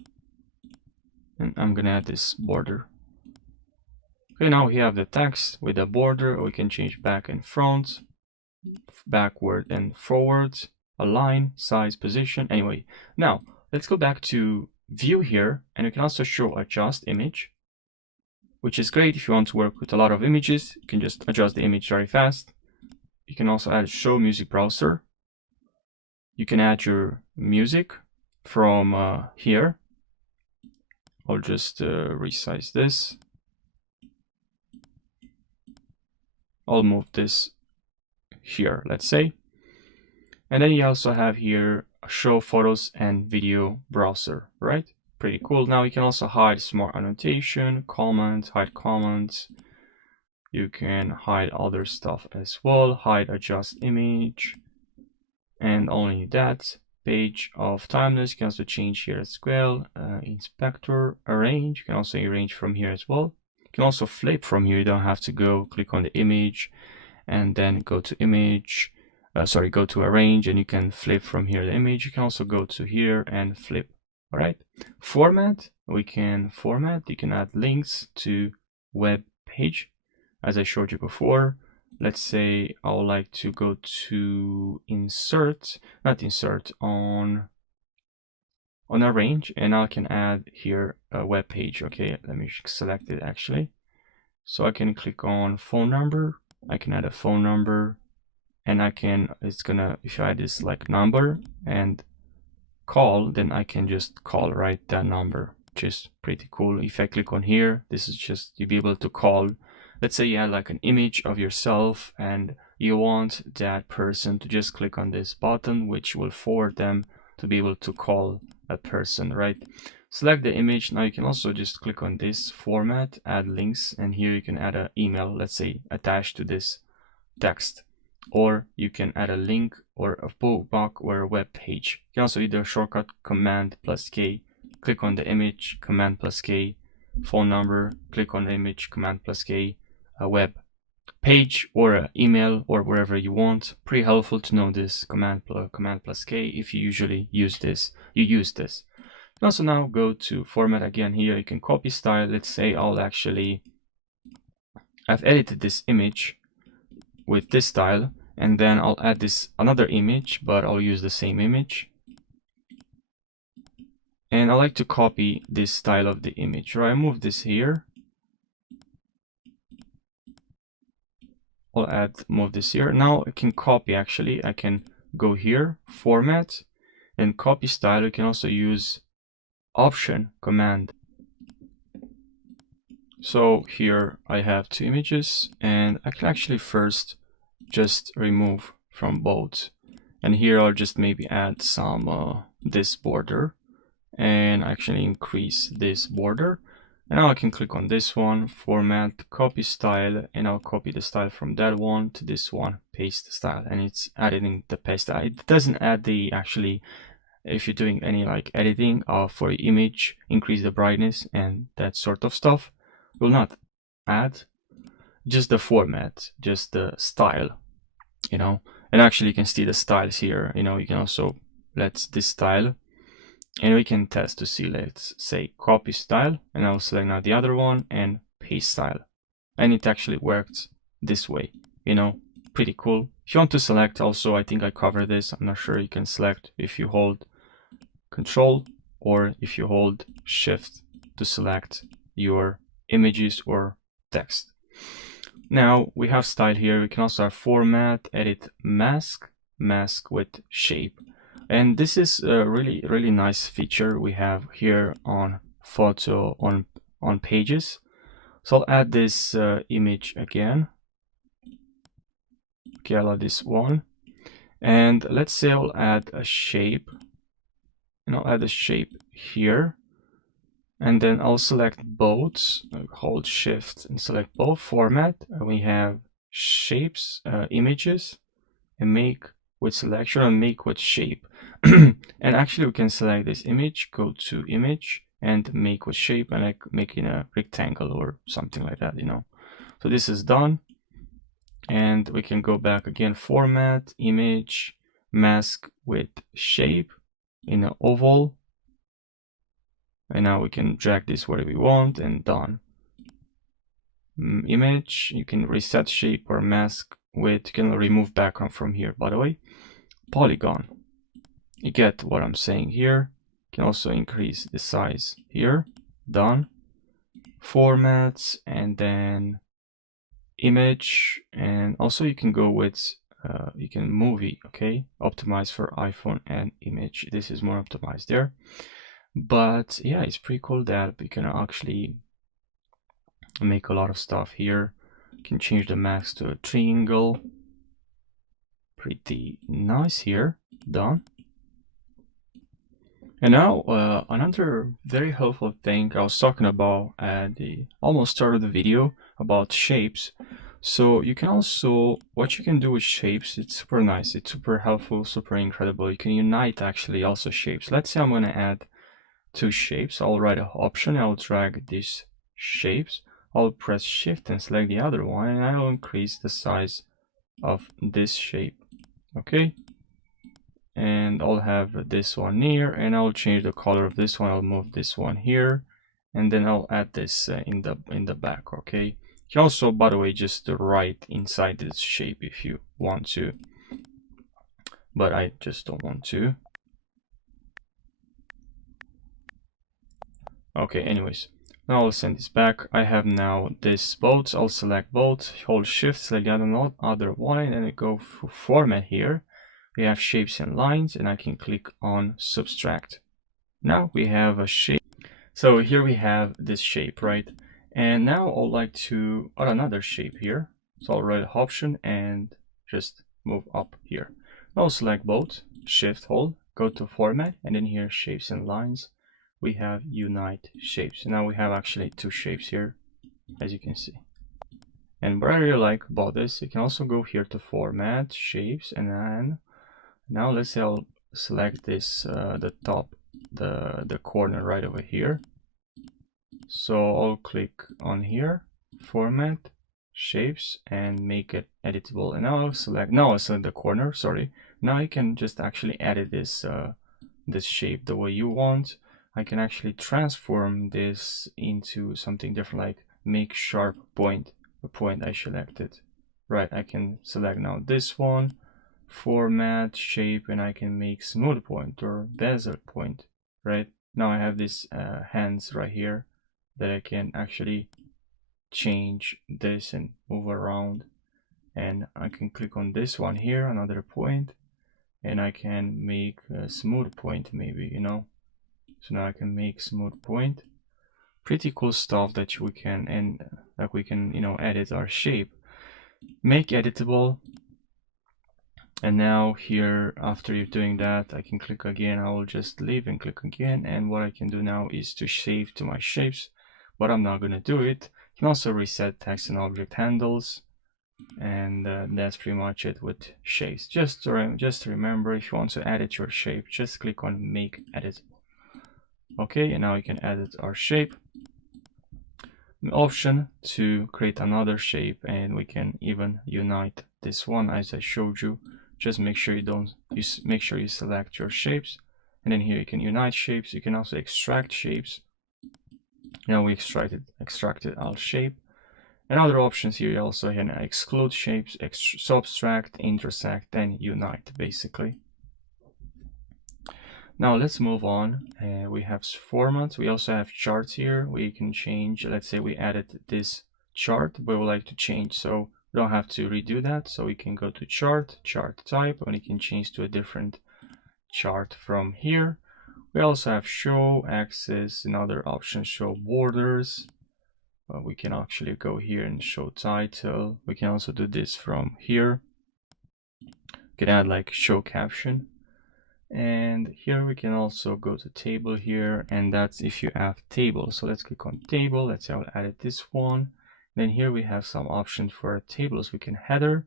and I'm gonna add this border. Okay, now we have the text with a border. We can change back and front, backward and forward, align, size, position. Anyway, now let's go back to view here, and we can also show adjust image, which is great if you want to work with a lot of images. You can just adjust the image very fast. You can also add show music browser. You can add your music from here. I'll just resize this. I'll move this here, let's say. And then you also have here show photos and video browser, right? Pretty cool. Now you can also hide smart annotation, comments, hide comments. You can hide other stuff as well, hide adjust image, and only that. Page of timeless, you can also change here as well. Inspector, arrange, you can also arrange from here as well. You can also flip from here, you don't have to go click on the image and then go to image, go to arrange, and you can flip from here the image. You can also go to here and flip. All right, format, we can format, you can add links to web page as I showed you before. Let's say I would like to go to insert, not insert, on arrange, and I can add here a web page. Okay, let me select it actually. So I can click on phone number, I can add a phone number, and I can, it's gonna, if I add this like number and call, then I can just call right that number, which is pretty cool. If I click on here, this is just, you'll be able to call. Let's say you had like an image of yourself and you want that person to just click on this button, which will forward them to be able to call a person, right? Select the image. Now you can also just click on this format, add links, and here you can add an email, let's say attached to this text, or you can add a link or a bookmark or a web page. You can also either shortcut Command plus K, click on the image, Command plus K, phone number, click on the image, Command plus K, a web page or an email or wherever you want. Pretty helpful to know this Command plus K if you usually use this. You use this. You can also now go to format again. Here you can copy style. Let's say I've edited this image with this style, and then I'll add this another image, but I'll use the same image. And I like to copy this style of the image. Right, I move this here. I'll move this here. Now I can copy, actually. I can go here, format, and copy style. You can also use option command. So here I have two images, and I can actually first just remove from both. And here I'll just maybe add some this border, and actually increase this border. And now I can click on this one, format, copy style, and I'll copy the style from that one to this one, paste style, and it's adding the paste style. It doesn't add the, actually, if you're doing any like editing for your image, increase the brightness and that sort of stuff, it will not add, just the format, just the style, you know. And actually you can see the styles here, you know. You can also, let's this style, and we can test to see, let's say copy style, and I'll select now the other one and paste style, and it actually works this way, you know. Pretty cool. If you want to select also, I think I covered this, I'm not sure, you can select if you hold Control or if you hold Shift to select your images or text. Now we have style here. We can also have format, edit, mask, mask with shape. And this is a really nice feature we have here on photo on pages. So I'll add this image again. Okay, I'll add this one. And let's say I'll add a shape. And I'll add a shape here. And then I'll select both, hold shift and select both format. And we have shapes, images, and make with selection and make with shape. And actually we can select this image, go to image and make with shape, and like making a rectangle or something like that, you know. So this is done. And we can go back again, format, image, mask with shape in an oval. And now we can drag this where we want, and done. Image, you can reset shape or mask with, you can remove background from here, by the way. Polygon, you get what I'm saying here. You can also increase the size here, done. Formats, and then image, and also you can go with you can movie, okay, optimize for iPhone and image. This is more optimized there, but yeah, it's pretty cool that we can actually make a lot of stuff here. You can change the max to a triangle. Pretty nice here, done. And now another very helpful thing I was talking about at the almost start of the video about shapes. So you can also, what you can do with shapes, it's super nice, it's super helpful, super incredible. You can unite actually also shapes. Let's say I'm going to add two shapes. I'll write an option, I'll drag these shapes, I'll press shift and select the other one, and I'll increase the size of this shape. Okay, and I'll have this one near, and I'll change the color of this one. I'll move this one here, and then I'll add this in the back. Okay, you can also, by the way, just write inside this shape if you want to, but I just don't want to. Okay, anyways, now I'll send this back. I have now this both. I'll select both, hold shift, select the other one, and then I go for format here. We have shapes and lines, and I can click on subtract. Now we have a shape. So here we have this shape, right? And now I'd like to add another shape here. So I'll write option and just move up here. I'll select both, shift hold, go to format, and then here shapes and lines. We have unite shapes. Now we have actually two shapes here, as you can see. And what I really like about this, you can also go here to format, shapes, and then now let's say I'll select this, the top, the corner right over here. So I'll click on here, format, shapes, and make it editable. And now I'll select the corner, sorry. Now you can just actually edit this, this shape the way you want. I can actually transform this into something different, like make sharp point, the point I selected. Right, I can select now this one, format, shape, and I can make smooth point or bezel point, right? Now I have this hands right here that I can actually change this and move around, and I can click on this one here, another point, and I can make a smooth point maybe, you know. So now I can make smooth point. Pretty cool stuff that we can, and like we can, you know, edit our shape, make editable. And now here, after you're doing that, I can click again. I will just leave and click again. And what I can do now is to save to my shapes, but I'm not going to do it. You can also reset text and object handles. And that's pretty much it with shapes. Just to remember, if you want to edit your shape, just click on make edit. Okay, and now you can edit our shape. An option to create another shape, and we can even unite this one as I showed you. Just make sure make sure you select your shapes, and then here you can unite shapes. You can also extract shapes. Now we extracted our shape. And other options here, you also can exclude shapes, subtract, intersect, and unite basically. Now let's move on. We have formats. We also have charts here. We can change. Let's say we added this chart, but we would like to change, so we don't have to redo that. So we can go to chart type, and we can change to a different chart from here. We also have show, axis, another option, show borders. We can actually go here and show title. We can also do this from here. We can add like show caption. And here we can also go to table here, and that's if you have table. So let's click on table. Let's say I'll edit this one. Then here we have some options for tables. We can header,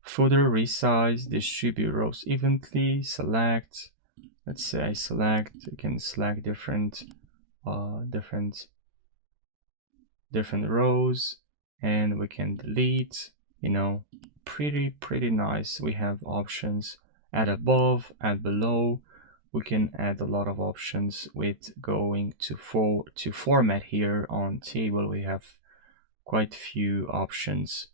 footer, resize, distribute rows evenly, select. Let's say I select. You can select different rows, and we can delete. You know, pretty nice. We have options. Add above, add below. We can add a lot of options with going to format here on table. We have quite few options.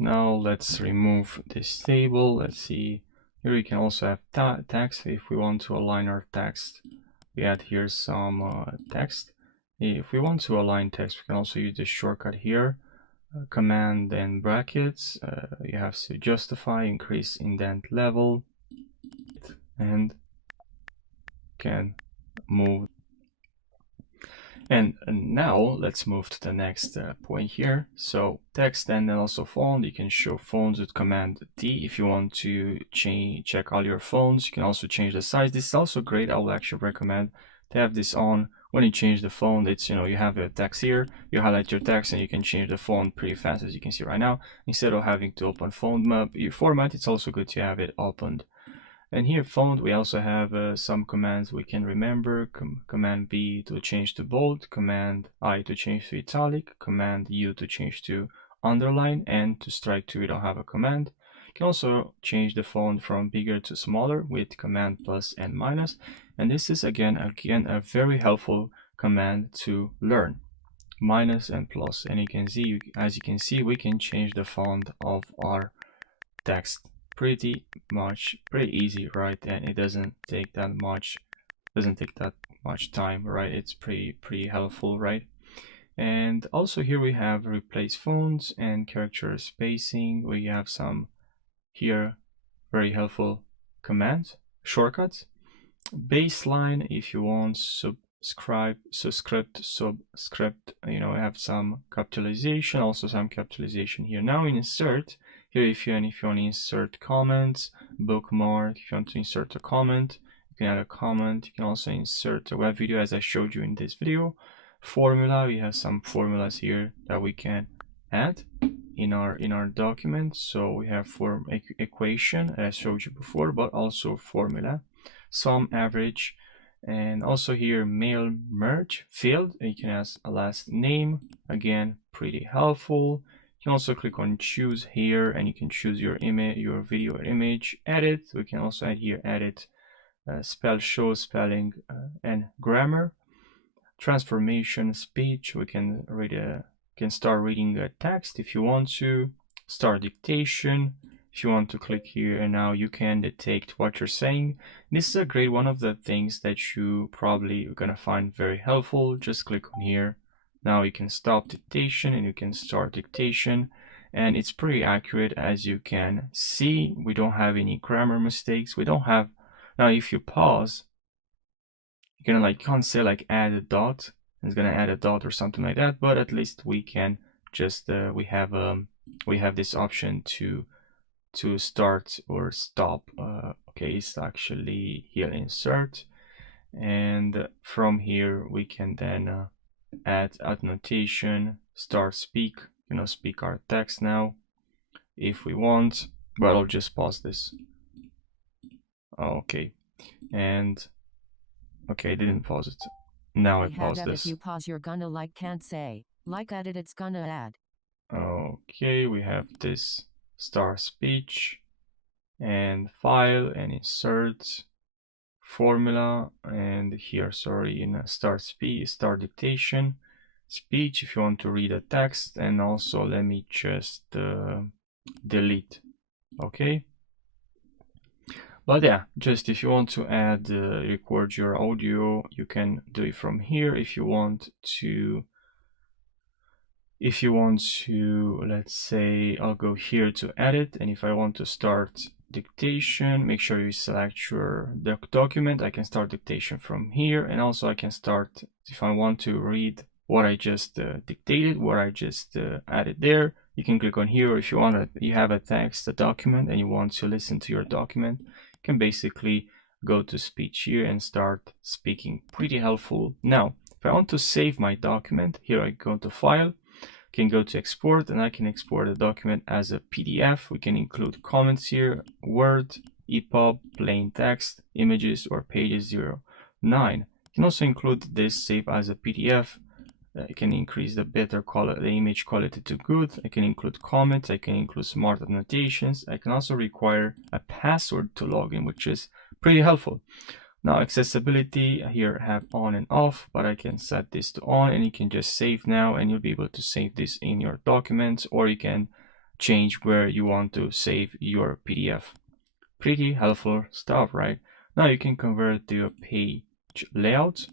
Now let's remove this table. Let's see. Here we can also have text. If we want to align our text, we add here some text. If we want to align text, we can also use this shortcut here. Command and brackets. You have to justify, increase indent level, and can move. And now let's move to the next point here. So text and then also font. You can show fonts with Command D if you want to check all your fonts. You can also change the size. This is also great. I would actually recommend to have this on. When you change the font, it's, you know, you have a text here, you highlight your text and you can change the font pretty fast, as you can see right now. Instead of having to open font map, your format, it's also good to have it opened. And here font, we also have some commands we can remember. Command B to change to bold, Command I to change to italic, Command U to change to underline, and to strike to we don't have a command. You can also change the font from bigger to smaller with Command plus and minus. And this is again a very helpful command to learn. Minus and plus. And you can see, as you can see, we can change the font of our text pretty easy, right? And it doesn't take that much time, right? It's pretty helpful, right? And also here we have replace fonts and character spacing. We have some here very helpful commands, shortcuts. Baseline, if you want subscript, you know, have some capitalization, also some capitalization here. Now in insert, here if you want to insert comments, bookmark, if you want to insert a comment, you can add a comment. You can also insert a web video, as I showed you in this video. Formula, we have some formulas here that we can add in our document. So we have form equation, as I showed you before, but also formula, sum, average, and also here mail merge field. You can add a last name, again pretty helpful. You can also click on choose here and you can choose your image, your video or image. Edit, we can also add here edit spell, show spelling and grammar. Transformation, speech, we can start reading a text if you want to. Start dictation, if you want to click here and now you can detect what you're saying. This is a great one of the things that you probably are gonna find very helpful. Just click on here. Now you can stop dictation and you can start dictation, and it's pretty accurate. As you can see, we don't have any grammar mistakes. We don't have, now if you pause, you're gonna can't say add a dot. It's gonna add a dot or something like that, but at least we can just we have this option to start or stop. Okay, it's actually here insert, and from here we can then add notation, start speak, speak our text now if we want, but I'll just pause this. Okay, and okay, I didn't pause it. Now I pause this. If you pause, you're gonna can't say edit, it's gonna add. Okay, we have this start speech and file and insert formula, and here, sorry, in start dictation, speech if you want to read a text, and also let me just delete. Okay, but yeah, just if you want to add record your audio, you can do it from here. If you want to, let's say I'll go here to edit, and if I want to start dictation. Make sure you select your document. I can start dictation from here, and also I can start if I want to read what I just dictated, what I just added there. You can click on here. If you want to, you have a text, a document, and you want to listen to your document, you can basically go to speech here and start speaking. Pretty helpful. Now, if I want to save my document, here I go to File, can go to export, and I can export the document as a PDF. We can include comments here, Word, EPUB, plain text, images, or pages 09. You can also include this save as a PDF. I can increase the better quality, the image quality to good. I can include comments. I can include smart annotations. I can also require a password to log in, which is pretty helpful. Now accessibility here have on and off, but I can set this to on, and you can just save now, and you'll be able to save this in your documents, or you can change where you want to save your PDF. Pretty helpful stuff, right? Now you can convert to a page layout.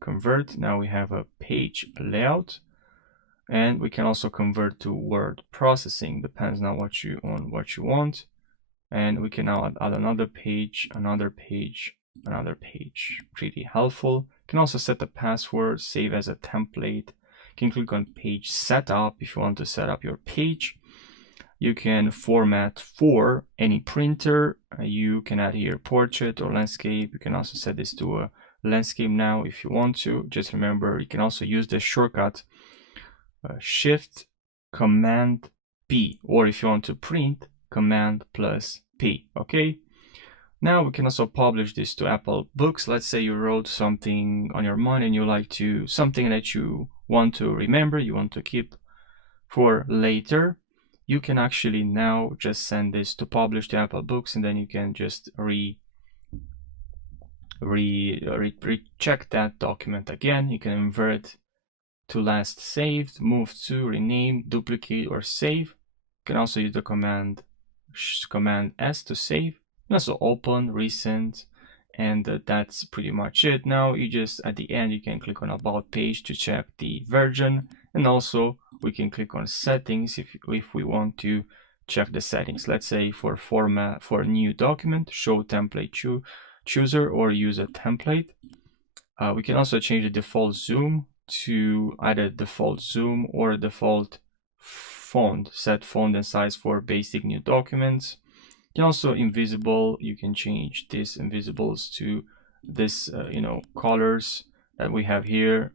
Convert, now we have a page layout, and we can also convert to word processing, depends on what you want. And we can now add another page, another page, another page. Pretty helpful. You can also set a password, save as a template. You can click on page setup if you want to set up your page. You can format for any printer. You can add here portrait or landscape. You can also set this to a landscape now if you want to. Just remember, you can also use the shortcut Shift Command P, or if you want to print, Command plus P. Okay, now we can also publish this to Apple Books. Let's say you wrote something on your mind and you like to, something that you want to remember, you want to keep for later. You can actually now just send this to publish to Apple Books, and then you can just recheck that document again. You can invert to last saved, move to, rename, duplicate, or save. You can also use the command S to save. You can also open, recent, and that's pretty much it. Now you just, at the end, you can click on about page to check the version, and also we can click on settings if we want to check the settings. Let's say for format, for new document, show template chooser, or use a template. We can also change the default zoom to either default zoom or default font. Set font and size for basic new documents. You can also invisible. You can change this invisibles to this colors that we have here.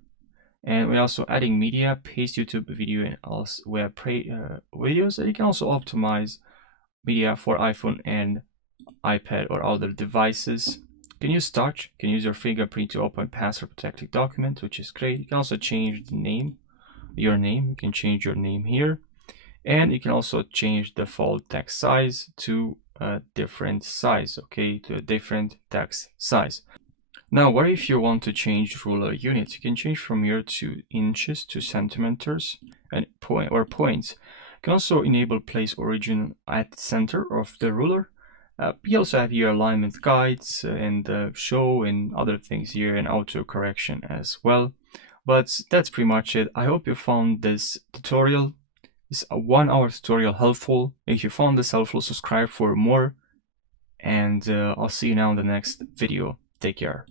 And we're also adding media, paste YouTube video, and also web videos. And you can also optimize media for iPhone and iPad or other devices. You can use touch, you can use your fingerprint to open password protected document, which is great. You can also change the name, your name. You can change your name here, and you can also change default text size to a different size, okay, to a different text size. Now, what if you want to change ruler units? You can change from here to inches to centimeters and points. You can also enable place origin at center of the ruler. We also have here alignment guides and show and other things here, and auto correction as well. But that's pretty much it. I hope you found this tutorial, this 1-hour tutorial, helpful. If you found this helpful, subscribe for more, and I'll see you now in the next video. Take care.